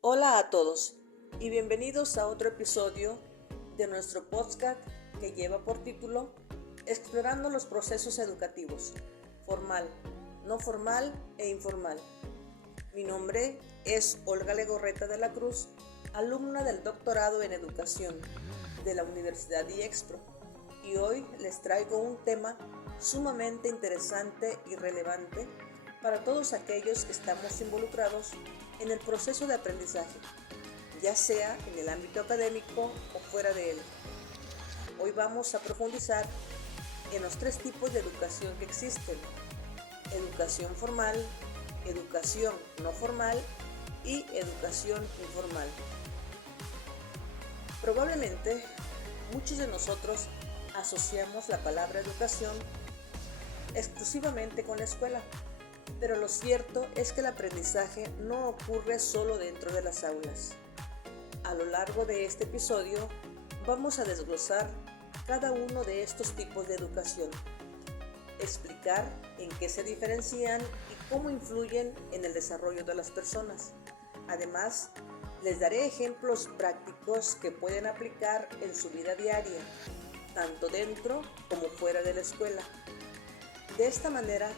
Hola a todos y bienvenidos a otro episodio de nuestro podcast que lleva por título Explorando los procesos educativos, formal, no formal e informal. Mi nombre es Olga Legorreta de la Cruz, alumna del doctorado en educación de la Universidad IEXPRO, y hoy les traigo un tema sumamente interesante y relevante para todos aquellos que estamos involucrados en el proceso de aprendizaje, ya sea en el ámbito académico o fuera de él. Hoy vamos a profundizar en los tres tipos de educación que existen: educación formal, educación no formal y educación informal. Probablemente muchos de nosotros asociamos la palabra educación exclusivamente con la escuela, pero lo cierto es que el aprendizaje no ocurre solo dentro de las aulas. A lo largo de este episodio vamos a desglosar cada uno de estos tipos de educación, explicar en qué se diferencian y cómo influyen en el desarrollo de las personas. Además, les daré ejemplos prácticos que pueden aplicar en su vida diaria, tanto dentro como fuera de la escuela. De esta manera,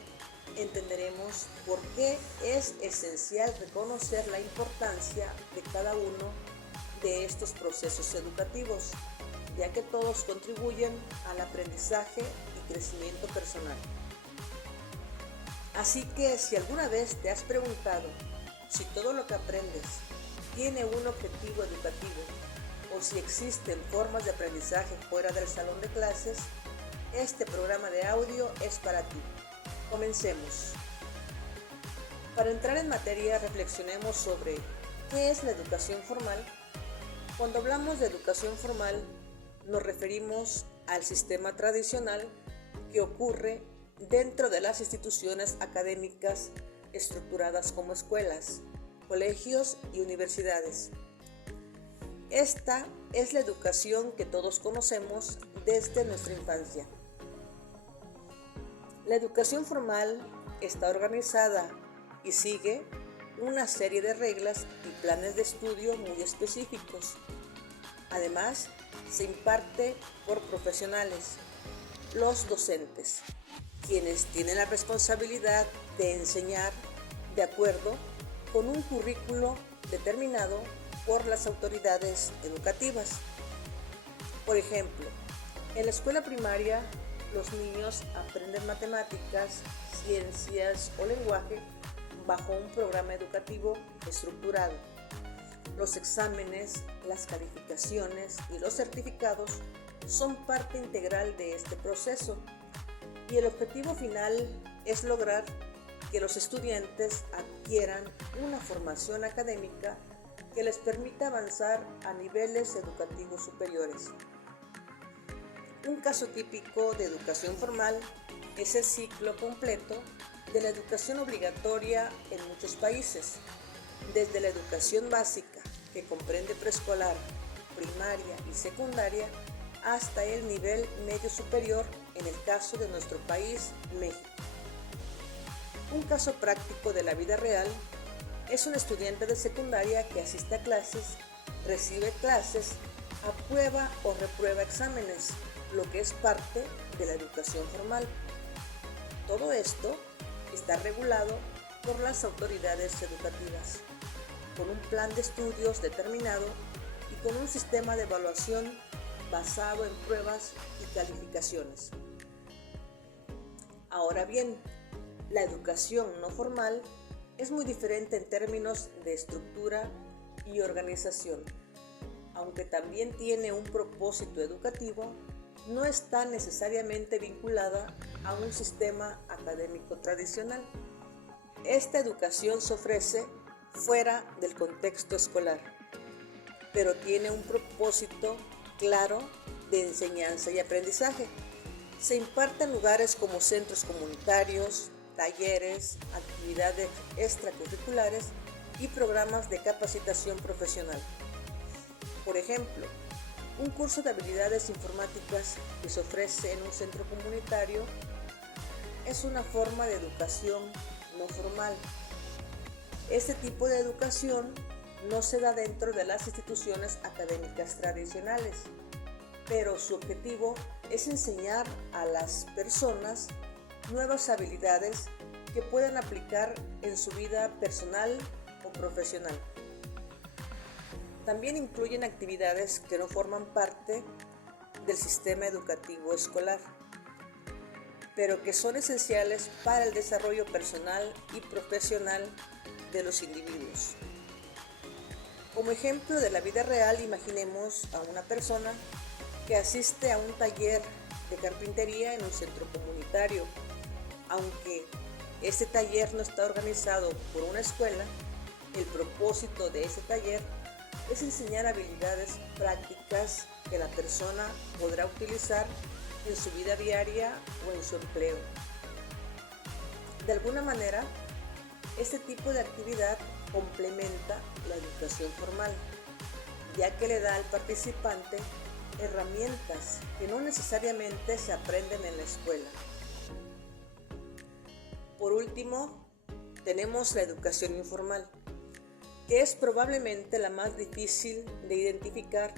entenderemos por qué es esencial reconocer la importancia de cada uno de estos procesos educativos, ya que todos contribuyen al aprendizaje y crecimiento personal. Así que si alguna vez te has preguntado si todo lo que aprendes tiene un objetivo educativo o si existen formas de aprendizaje fuera del salón de clases, este programa de audio es para ti. Comencemos. Para entrar en materia, reflexionemos sobre ¿qué es la educación formal? Cuando hablamos de educación formal, nos referimos al sistema tradicional que ocurre dentro de las instituciones académicas estructuradas como escuelas, colegios y universidades. Esta es la educación que todos conocemos desde nuestra infancia. La educación formal está organizada y sigue una serie de reglas y planes de estudio muy específicos. Además, se imparte por profesionales, los docentes, quienes tienen la responsabilidad de enseñar de acuerdo con un currículo determinado por las autoridades educativas. Por ejemplo, en la escuela primaria, los niños aprenden matemáticas, ciencias o lenguaje bajo un programa educativo estructurado. Los exámenes, las calificaciones y los certificados son parte integral de este proceso, y el objetivo final es lograr que los estudiantes adquieran una formación académica que les permita avanzar a niveles educativos superiores. Un caso típico de educación formal es el ciclo completo de la educación obligatoria en muchos países, desde la educación básica, que comprende preescolar, primaria y secundaria, hasta el nivel medio superior en el caso de nuestro país, México. Un caso práctico de la vida real es un estudiante de secundaria que asiste a clases, recibe clases, aprueba o reprueba exámenes, lo que es parte de la educación formal. Todo esto está regulado por las autoridades educativas, con un plan de estudios determinado y con un sistema de evaluación basado en pruebas y calificaciones. Ahora bien, la educación no formal es muy diferente en términos de estructura y organización. Aunque también tiene un propósito educativo, no está necesariamente vinculada a un sistema académico tradicional. Esta educación se ofrece fuera del contexto escolar, pero tiene un propósito claro de enseñanza y aprendizaje. Se imparte en lugares como centros comunitarios, talleres, actividades extracurriculares y programas de capacitación profesional. Por ejemplo, un curso de habilidades informáticas que se ofrece en un centro comunitario es una forma de educación no formal. Este tipo de educación no se da dentro de las instituciones académicas tradicionales, pero su objetivo es enseñar a las personas nuevas habilidades que puedan aplicar en su vida personal o profesional. También incluyen actividades que no forman parte del sistema educativo escolar, pero que son esenciales para el desarrollo personal y profesional de los individuos. Como ejemplo de la vida real, imaginemos a una persona que asiste a un taller de carpintería en un centro comunitario. Aunque este taller no está organizado por una escuela, el propósito de ese taller es enseñar habilidades prácticas que la persona podrá utilizar en su vida diaria o en su empleo. De alguna manera, este tipo de actividad complementa la educación formal, ya que le da al participante herramientas que no necesariamente se aprenden en la escuela. Por último, tenemos la educación informal, que es probablemente la más difícil de identificar,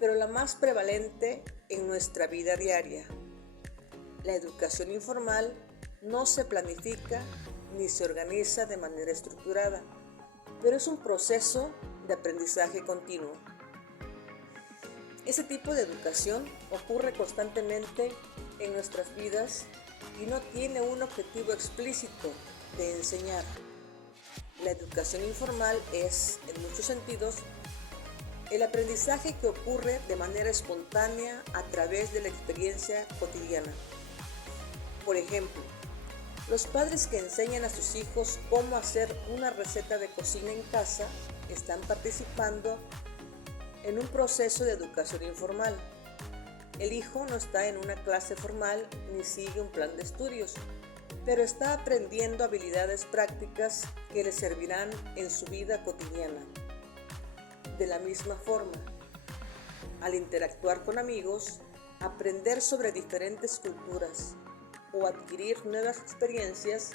pero la más prevalente en nuestra vida diaria. La educación informal no se planifica ni se organiza de manera estructurada, pero es un proceso de aprendizaje continuo. Ese tipo de educación ocurre constantemente en nuestras vidas y no tiene un objetivo explícito de enseñar. La educación informal es, en muchos sentidos, el aprendizaje que ocurre de manera espontánea a través de la experiencia cotidiana. Por ejemplo, los padres que enseñan a sus hijos cómo hacer una receta de cocina en casa están participando en un proceso de educación informal. El hijo no está en una clase formal ni sigue un plan de estudios, pero está aprendiendo habilidades prácticas que le servirán en su vida cotidiana. De la misma forma, al interactuar con amigos, aprender sobre diferentes culturas o adquirir nuevas experiencias,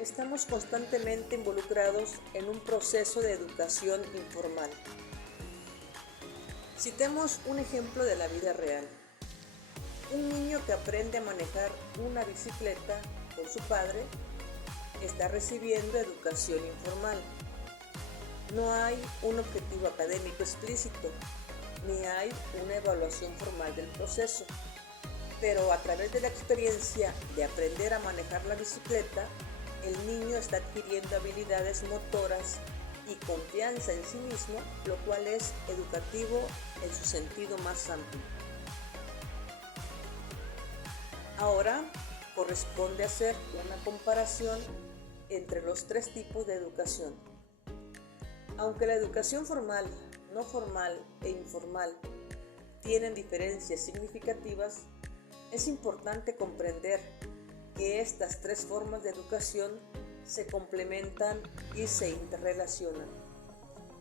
estamos constantemente involucrados en un proceso de educación informal. Citemos un ejemplo de la vida real. Un niño que aprende a manejar una bicicleta por su padre está recibiendo educación informal. No hay un objetivo académico explícito, ni hay una evaluación formal del proceso, pero a través de la experiencia de aprender a manejar la bicicleta, el niño está adquiriendo habilidades motoras y confianza en sí mismo, lo cual es educativo en su sentido más amplio. Ahora corresponde hacer una comparación entre los tres tipos de educación. Aunque la educación formal, no formal e informal tienen diferencias significativas, es importante comprender que estas tres formas de educación se complementan y se interrelacionan.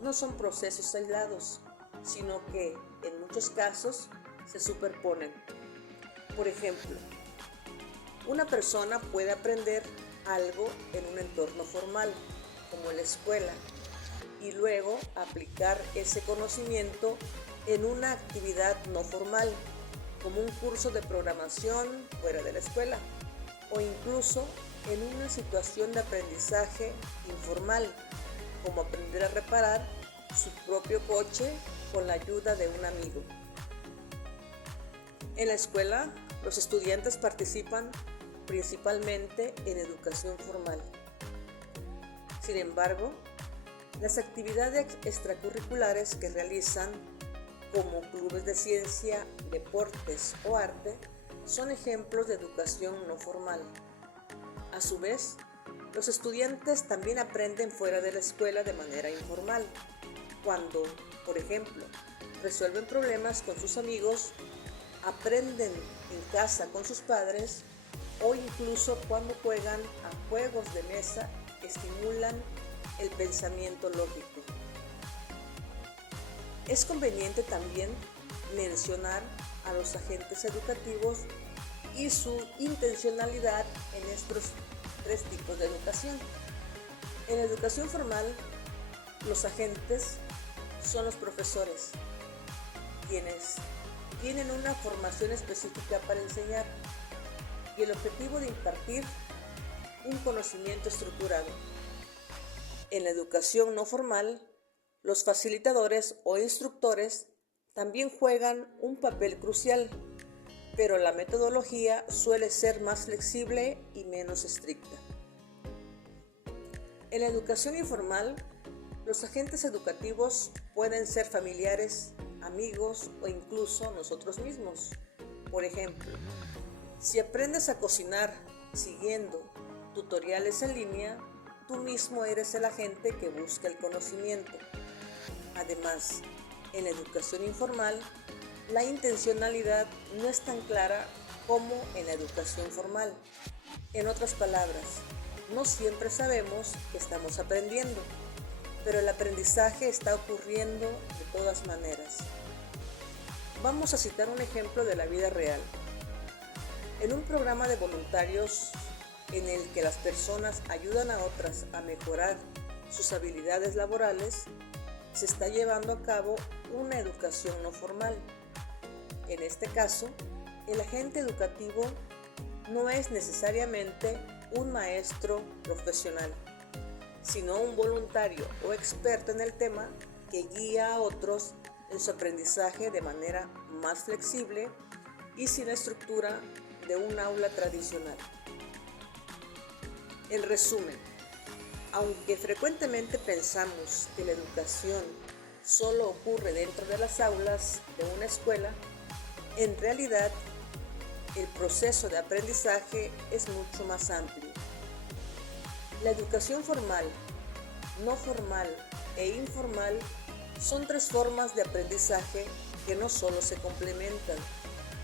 No son procesos aislados, sino que en muchos casos se superponen. Por ejemplo, una persona puede aprender algo en un entorno formal, como la escuela, y luego aplicar ese conocimiento en una actividad no formal, como un curso de programación fuera de la escuela, o incluso en una situación de aprendizaje informal, como aprender a reparar su propio coche con la ayuda de un amigo. En la escuela, los estudiantes participan principalmente en educación formal. Sin embargo, las actividades extracurriculares que realizan, como clubes de ciencia, deportes o arte, son ejemplos de educación no formal. A su vez, los estudiantes también aprenden fuera de la escuela de manera informal, cuando, por ejemplo, resuelven problemas con sus amigos, aprenden en casa con sus padres o incluso cuando juegan a juegos de mesa, estimulan el pensamiento lógico. Es conveniente también mencionar a los agentes educativos y su intencionalidad en estos tres tipos de educación. En la educación formal, Los agentes son los profesores, quienes tienen una formación específica para enseñar y el objetivo de impartir un conocimiento estructurado. En la educación no formal, los facilitadores o instructores también juegan un papel crucial, pero la metodología suele ser más flexible y menos estricta. En la educación informal, los agentes educativos pueden ser familiares, amigos o incluso nosotros mismos. Por ejemplo, si aprendes a cocinar siguiendo tutoriales en línea, tú mismo eres el agente que busca el conocimiento. Además, en la educación informal, la intencionalidad no es tan clara como en la educación formal. En otras palabras, no siempre sabemos que estamos aprendiendo, pero el aprendizaje está ocurriendo de todas maneras. Vamos a citar un ejemplo de la vida real. En un programa de voluntarios en el que las personas ayudan a otras a mejorar sus habilidades laborales, se está llevando a cabo una educación no formal. En este caso, el agente educativo no es necesariamente un maestro profesional, sino un voluntario o experto en el tema que guía a otros en su aprendizaje de manera más flexible y sin la estructura de un aula tradicional. En resumen, aunque frecuentemente pensamos que la educación solo ocurre dentro de las aulas de una escuela, en realidad el proceso de aprendizaje es mucho más amplio. La educación formal, no formal e informal son tres formas de aprendizaje que no solo se complementan,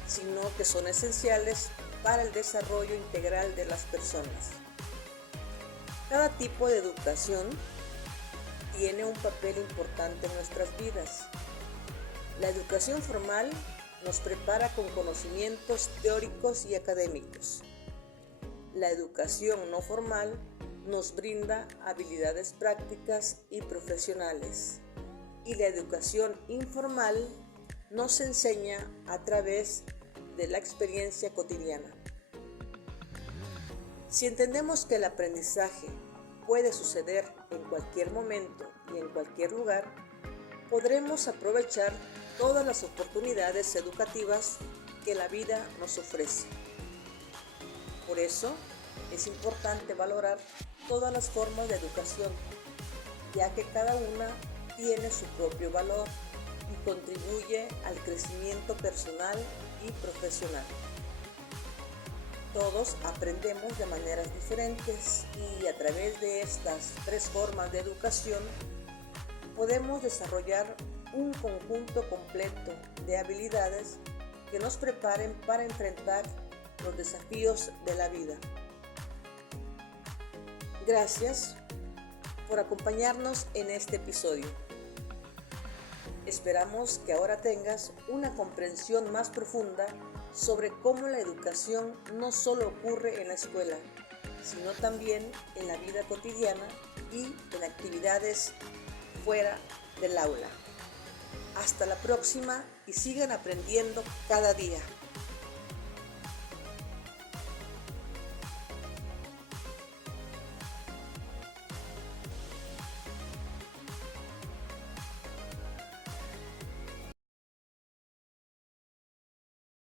sino que son esenciales para el desarrollo integral de las personas. Cada tipo de educación tiene un papel importante en nuestras vidas. La educación formal nos prepara con conocimientos teóricos y académicos. La educación no formal nos brinda habilidades prácticas y profesionales. Y la educación informal nos enseña a través de la experiencia cotidiana. Si entendemos que el aprendizaje puede suceder en cualquier momento y en cualquier lugar, podremos aprovechar todas las oportunidades educativas que la vida nos ofrece. Por eso, es importante valorar todas las formas de educación, ya que cada una tiene su propio valor y contribuye al crecimiento personal y profesional. Todos aprendemos de maneras diferentes y a través de estas tres formas de educación podemos desarrollar un conjunto completo de habilidades que nos preparen para enfrentar los desafíos de la vida. Gracias por acompañarnos en este episodio. Esperamos que ahora tengas una comprensión más profunda sobre cómo la educación no solo ocurre en la escuela, sino también en la vida cotidiana y en actividades fuera del aula. Hasta la próxima y sigan aprendiendo cada día.